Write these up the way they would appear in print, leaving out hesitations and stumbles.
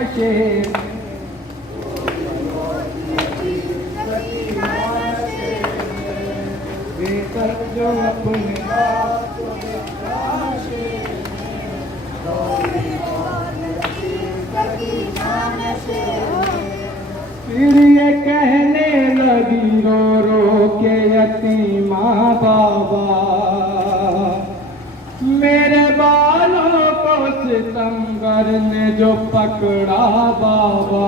नशे बेकर जो अपने फिर ये कहने लगी रो रो के यतीमा बाबा मेरे बालों को सितमगर ने जो पकड़ा बाबा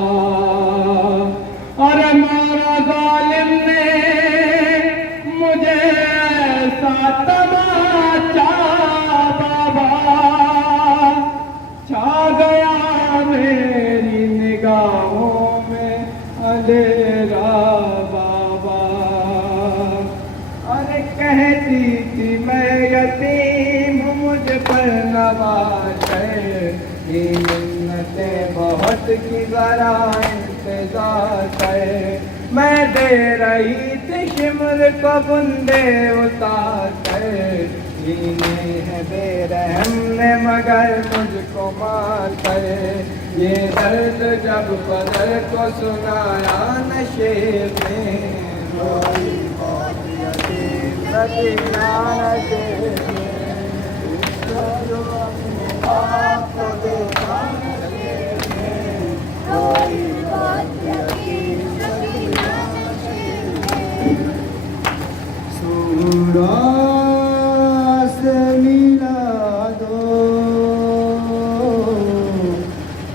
और मारा जालिम ने मुझे ऐसा तमाचा बाबा छा गया मेरी निगाहों में अंधेरा बाबा। अरे कहती थी मैं यतीम हूँ मुझ पर नवाज है ये मिन्नतें बहुत की जरा इंतजार है मैं दे रही थी शिमर को बुंदे उतार कर जीने है बेरहम ने मगर मुझको मार कर ये दर्द जब बदर को सुनाया नशे में रोई बहुत यतीम रतीना नशे में जो अपने आप को देखा नशे में रोई बहुत यतीम रतीना नशे में सूरा से मिला दो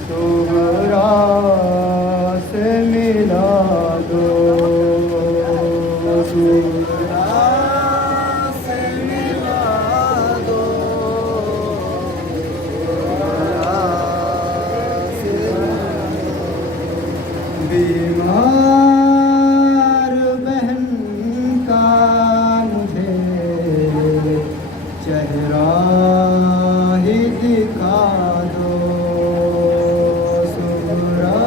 सूरा से मिला दो सूरा से मिला दो बीमार बहन का मुझे चेहरा ही दिखा दो सूरा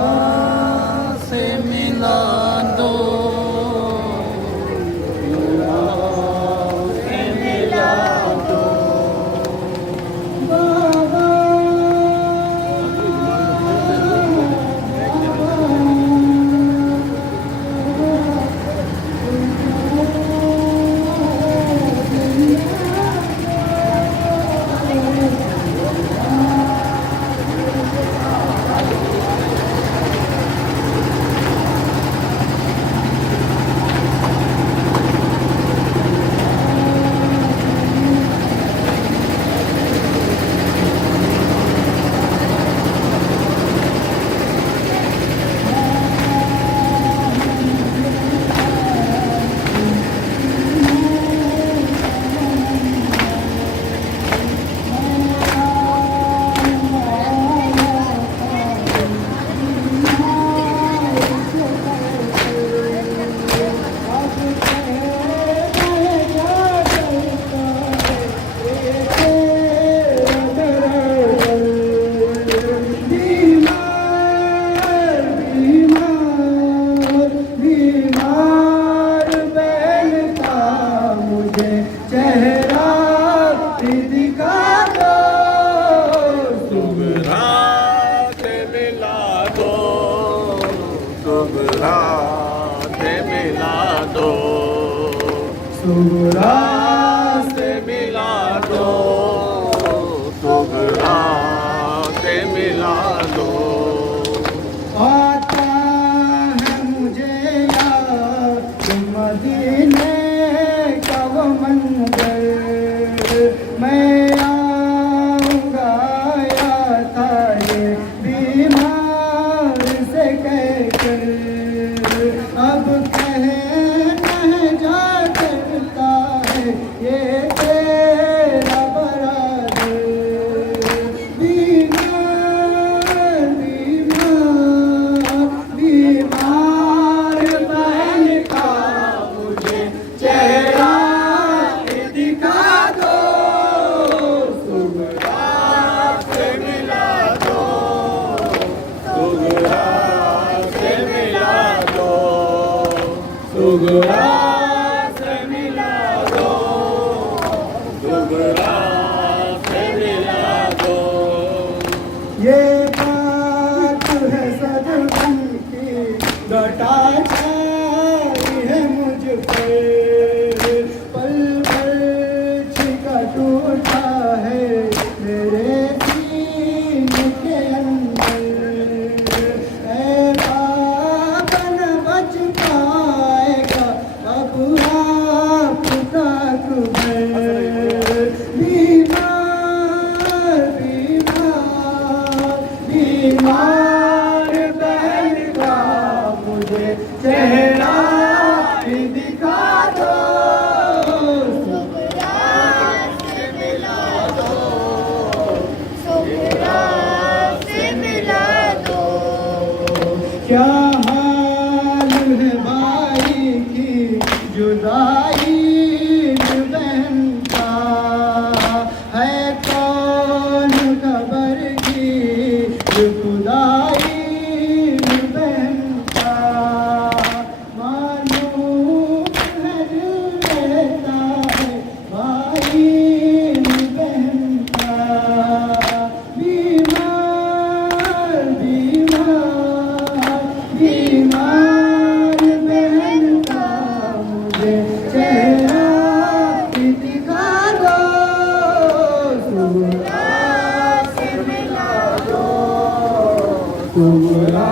से मिला दो सूरा से मिला दो बाबा सुगरा से मिला दो सुगरा से मिला दो आता है मुझे याद मदीने का वो मंजर मैं आऊँगा या था ये बीमार से कहकर अब कहना है जा करता है ये तेरा बराबर बीमार बीमार बीमार बहन का मुझे चेहरा दिखा दो सुगरा से मिला दो सुगरा से मिला दो सुगरा से मिला दो सुगरा से मिला दो ये बात घटा छाई है मुझ पर, पल पल छिका टूटा है मेरे सीने के अंदर। ऐ बाबा न बच पाएगा अब आपका कुबर। बीमार बीमार बीमार बहन का मुझे चेहरा भी दिखा दो, सुगरा से मिला दो, सुगरा से मिला दो। क्या हाल है भाई की जुदाई बहन का, है कौन खबर की खुदाई बहन का। मालूम है दिल रहता है भाई बहन का। बीमार बीमार बीमार बहन का मुझे चेहरा भी दिखा दो, सुगरा से मिला दो, सुगरा